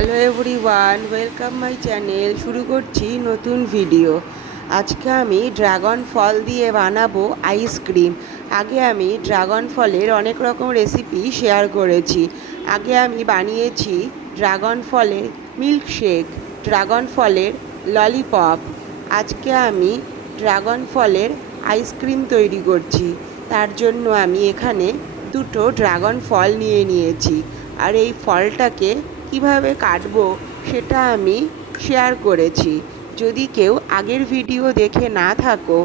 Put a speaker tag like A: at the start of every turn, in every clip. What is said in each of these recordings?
A: Hello everyone welcome my channel. শুরু করছি নতুন ভিডিও। আজকে আমি ড্রাগন ফল দিয়ে বানাবো আইসক্রিম আগে আমি ড্রাগন ফলের অনেক রকম রেসিপি শেয়ার করেছি। আগে আমি বানিয়েছি ড্রাগন ফলের মিল্কশেক, ড্রাগন ফলের ললিপপ। আজকে আমি ড্রাগন ফলের আইসক্রিম তৈরি করছি। তার জন্য আমি এখানে দুটো ড্রাগন ফল নিয়ে নিয়েছি। আর এই ফলটাকে কীভাবে কাটবো সেটা আমি শেয়ার করেছি। যদি কেউ আগের ভিডিও দেখে না থাকো,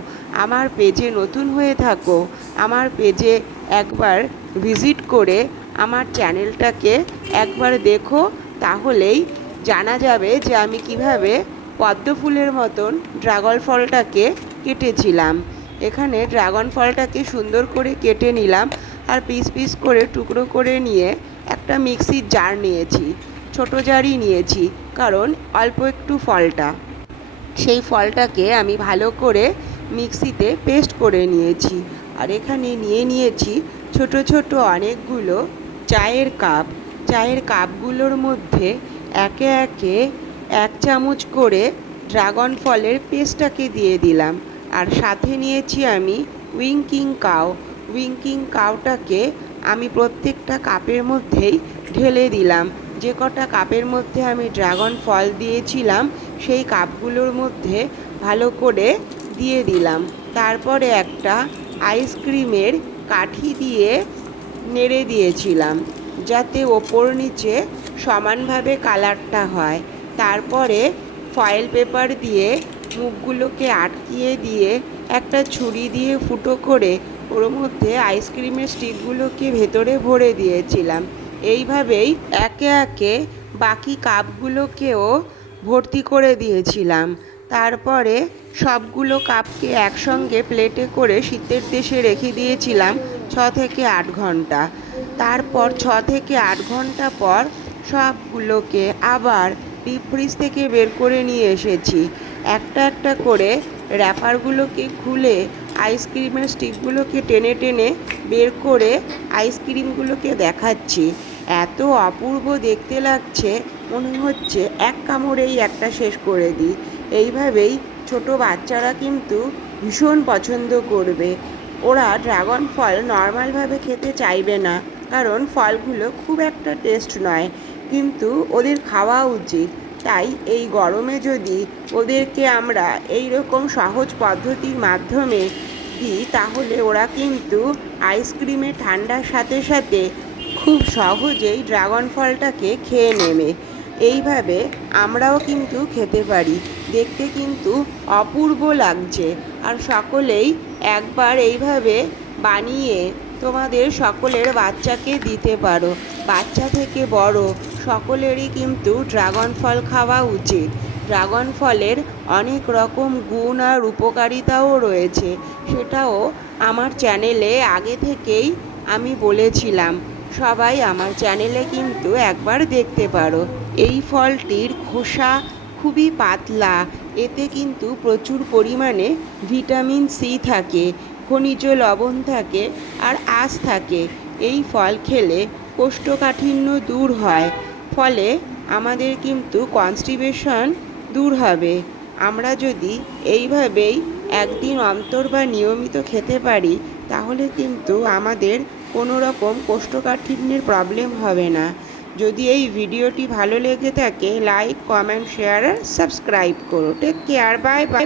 A: আমার পেজে নতুন হয়ে থাকো, আমার পেজে একবার ভিজিট করে আমার চ্যানেলটাকে একবার দেখো, তাহলেই জানা যাবে যে আমি কীভাবে পদ্ম ফুলের মতন ড্রাগন ফলটাকে কেটেছিলাম। এখানে ড্রাগন ফলটাকে সুন্দর করে কেটে নিলাম আর পিস পিস করে টুকরো করে নিয়ে একটা মিক্সির জার নিয়েছি, ছোট জারই নিয়েছি, কারণ অল্প একটু ফলটা। সেই ফলটাকে আমি ভালো করে মিক্সিতে পেস্ট করে নিয়েছি আর এখানে নিয়ে নিয়েছি ছোট ছোট অনেকগুলো চায়ের কাপ। চায়ের কাপগুলোর মধ্যে একে একে এক চামচ করে ড্রাগন ফলের পেস্টটাকে দিয়ে দিলাম। আর সাথে নিয়েছি আমি উইঙ্কিং কাউ উইঙ্কিং কাউটাকে আমি প্রত্যেকটা কাপের মধ্যেই ঢেলে দিলাম। যে কটা কাপের মধ্যে আমি ড্রাগন ফল দিয়েছিলাম, সেই কাপগুলোর মধ্যে ভালো করে দিয়ে দিলাম। তারপরে একটা আইসক্রিমের কাঠি দিয়ে নেড়ে দিয়েছিলাম, যাতে ওপর নিচে সমানভাবে কালারটা হয়। তারপরে ফয়েল পেপার দিয়ে মুখগুলোকে আটকিয়ে দিয়ে একটা ছুরি দিয়ে ফুটো করে ওর মধ্যে আইসক্রিমের স্টিকগুলোকে ভেতরে ভরে দিয়েছিলাম। এইভাবেই একে একে বাকি কাপগুলোকেও ভর্তি করে দিয়েছিলাম। তারপরে সবগুলো কাপকে একসঙ্গে প্লেটে করে শীতের দেশে রেখে দিয়েছিলাম ছ থেকে আট ঘণ্টা। তারপর ছ থেকে আট ঘণ্টা পর সবগুলোকে আবার ডিপ ফ্রিজ থেকে বের করে নিয়ে এসেছি। একটা একটা করে র্যাপারগুলোকে খুলে আইসক্রিমের স্টিকগুলোকে টেনে টেনে বের করে আইসক্রিমগুলোকে দেখাচ্ছি। এত অপূর্ব দেখতে লাগছে, মনে হচ্ছে এক কামড়েই একটা শেষ করে দিই। এইভাবেই ছোট বাচ্চারা কিন্তু ভীষণ পছন্দ করবে। ওরা ড্রাগন ফল নর্মালভাবে খেতে চাইবে না, কারণ ফলগুলো খুব একটা টেস্ট নয়। কিন্তু ওদের খাওয়া উচিত। তাই এই গরমে যদি ওদেরকে আমরা এই রকম সহজ পদ্ধতির মাধ্যমে দিই, তাহলে ওরা কিন্তু আইসক্রিমে ঠান্ডার সাথে সাথে খুব সহজেই ড্রাগন ফলটাকে খেয়ে নেবে। এইভাবে আমরাও কিন্তু খেতে পারি। দেখতে কিন্তু অপূর্ব লাগছে। আর সকলেই একবার এইভাবে বানিয়ে তোমাদের সকলের বাচ্চাকে দিতে পারো। বাচ্চা থেকে বড় সকলেরই কিন্তু ড্রাগন ফল খাওয়া উচিত। ড্রাগন ফলের অনেক রকম গুণ আর উপকারিতাও রয়েছে। সেটাও আমার চ্যানেলে আগে থেকেই আমি বলেছিলাম। সবাই আমার চ্যানেলে কিন্তু একবার দেখতে পারো। এই ফলটির খোসা খুবই পাতলা। এতে কিন্তু প্রচুর পরিমাণে ভিটামিন সি থাকে, খনিজ লবণ থাকে আর আঁশ থাকে। এই ফল খেলে কোষ্ঠকাঠিন্য দূর হয়। ফলে আমাদের কিন্তু কনস্টিপেশন দূর হবে। আমরা যদি এইভাবেই একদিন অন্তর বা নিয়মিত খেতে পারি, তাহলে কিন্তু আমাদের কোনো রকম কোষ্ঠকাঠিন্যের প্রবলেম হবে না। যদি এই ভিডিওটি ভালো লেগে থাকে লাইক কমেন্ট শেয়ার আর সাবস্ক্রাইব করো। Take care bye bye